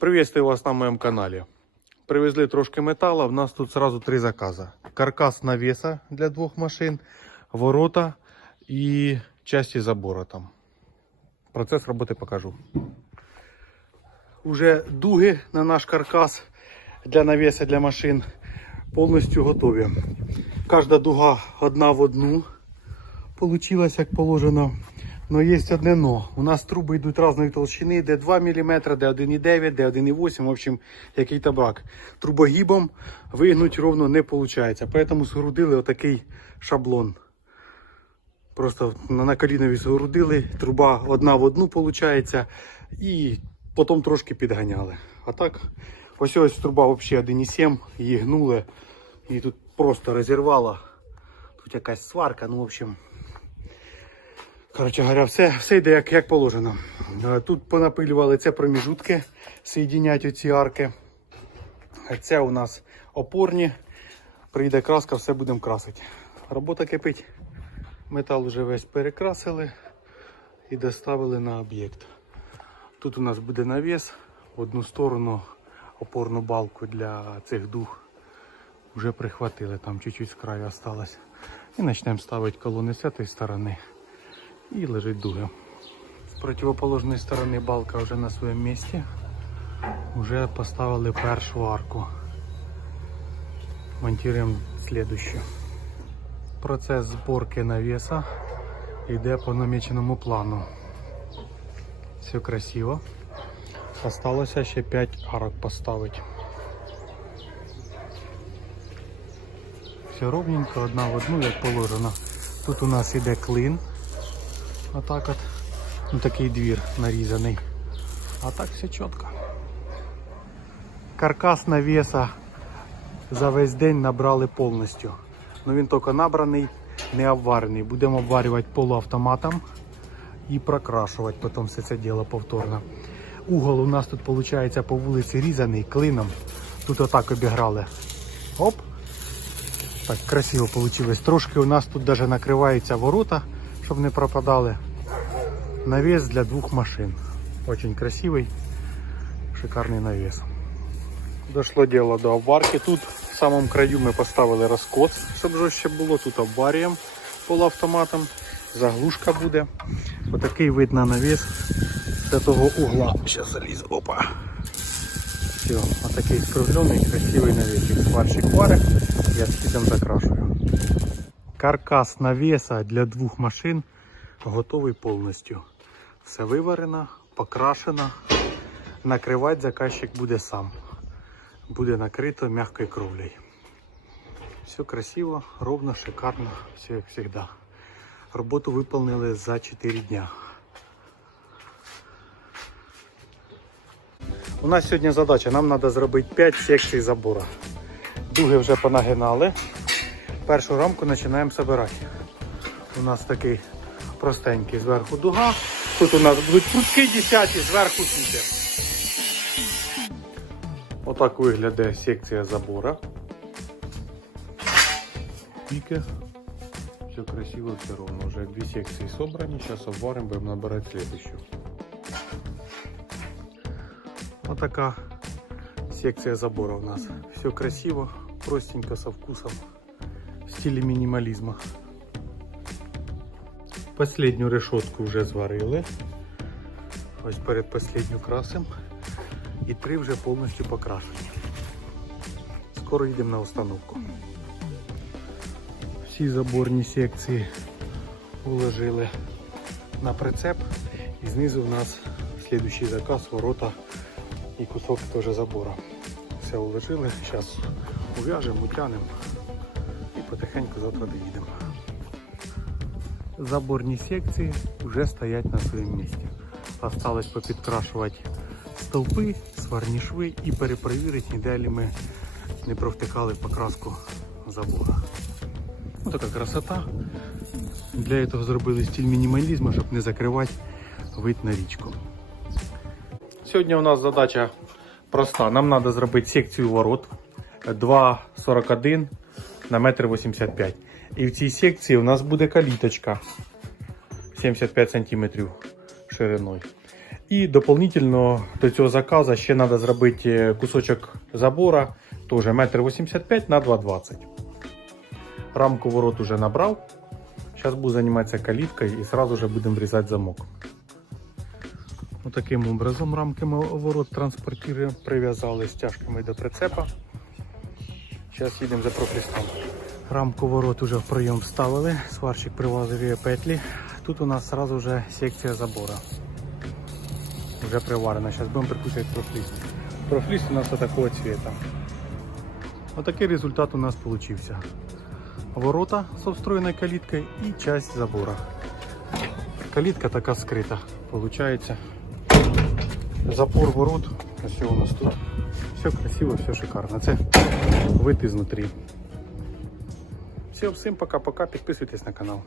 Приветствую вас на моем канале. Привезли трошки металу, в нас тут сразу три закази. Каркас навеса для двох машин, ворота і часті забора там. Процес роботи покажу. Уже дуги на наш каркас для навеса для машин повністю готові. Кожна дуга одна в одну. Получилось як положено. Но є одне но. У нас труби йдуть різної толщини, де 2 мм, де 1,9, де 1,8, в общем, який-то брак. Трубогибом вигнуть ровно не виходить. Поэтому згрудили отакий шаблон. Просто на на колінові згрудили, труба одна в одну виходить, і потім трошки підганяли. А так, ось ось труба взагалі 1,7, її гнули, і тут просто розірвало. Тут якась сварка, ну в общем. Коротше говоря, все, все йде як, як положено. Тут понапилювали це проміжутки, соєдінять оці арки. Це у нас опорні. Прийде краска, все будемо красити. Робота кипить. Метал вже весь перекрасили і доставили на об'єкт. Тут у нас буде навіс. В одну сторону опорну балку для цих дух вже прихватили, там чуть-чуть з краю осталось. І почнемо ставити колони з цієї сторони і лежить дуга. З противоположної сторони балка вже на своєму місці. Вже поставили першу арку. Монтуємо слідущу. Процес зборки навіса йде по наміченому плану. Все красиво. Осталося ще 5 арок поставити. Все ровненько, одна в одну, як положено. Тут у нас іде клин. Отак от. Ну такий двір нарізаний. А так все чітко. Каркас навеса за весь день набрали повністю. Ну він тільки набраний, не обварений. Будемо обварювати полуавтоматом і прокрашувати потім все це діло повторно. Угол у нас тут виходить по вулиці різаний клином. Тут отак обіграли. Оп. Так красиво вийшло. Трошки у нас тут навіть накриваються ворота, щоб не пропадали. Навес для двух машин. Очень красивый, шикарный навес. Дошло дело до обварки. Тут в самому краю ми поставили розкос, щоб жорстче було. Тут обварюємо полуавтоматом. Заглушка буде. Отакий вид на навес з того угла. Зараз заліз. Опа. Все, отакий скруглений, красивий навесик. Сварщик варить, я скидом закрашую. Каркас навеса для двох машин готовий повністю. Все виварено, покрашено. Накривати заказчик буде сам. Буде накрито м'якою кровлею. Все красиво, ровно, шикарно, все як завжди. Роботу виконали за 4 дня. У нас сьогодні задача, нам треба зробити 5 секцій забору. Дуги вже понагинали. Першу рамку починаємо збирати. У нас такий простенький зверху дуга. Тут у нас будуть крутки 10, зверху фітер. Отак виглядає секція забора. Піки. Все красиво, все ровно. Уже дві секції собрані. Зараз обваримо, будемо набирати следующую. Отака секція забора у нас. Все красиво, простенько, со вкусом. В стилі мінімалізму. Последню решетку вже зварили. Ось перед последню красим. І три вже повністю покрашені. Скоро йдемо на установку. Всі заборні секції уложили на прицеп. І знизу в нас слідуючий заказ, ворота і кусок теж забора. Все уложили. Зараз ув'яжемо, утянемо і потихеньку завтра доїдемо. Заборні секції вже стоять на своєму місці. Осталось попідкрашувати стовпи, сварні шви і перепровірити, ніде ли ми не провтикали покраску забора. Ось така красота. Для цього зробили стиль мінімалізму, щоб не закривати вид на річку. Сьогодні у нас задача проста. Нам треба зробити секцію ворот 2,41 на 1,85 м. І в цій секції у нас буде каліточка 75 см шириною. І дополнительно до цього заказу ще треба зробити кусочок забора, теж 1,85 на 2,20. Рамку ворот уже набрав. Зараз буду займатися каліткою і сразу же будемо врізати замок. Таким образом рамки ворот транспортуємо, прив'язали стяжками до прицепа. Зараз їдемо за профлістом. Рамку ворот уже в прийом вставили, сварщик привазив її петлі. Тут у нас сразу вже секція забора. Вже приварена. Зараз будемо прикручувати профліст. Профліст у нас такого цвета. Отакий результат у нас получився. Ворота з встроєною каліткою і часть забора. Калітка така скрита. Получається. Запор ворот. Ось у нас тут. Все красиво, все шикарно. Це вид ізнутрі. Все, всім пока-пока. Підписуйтесь на канал.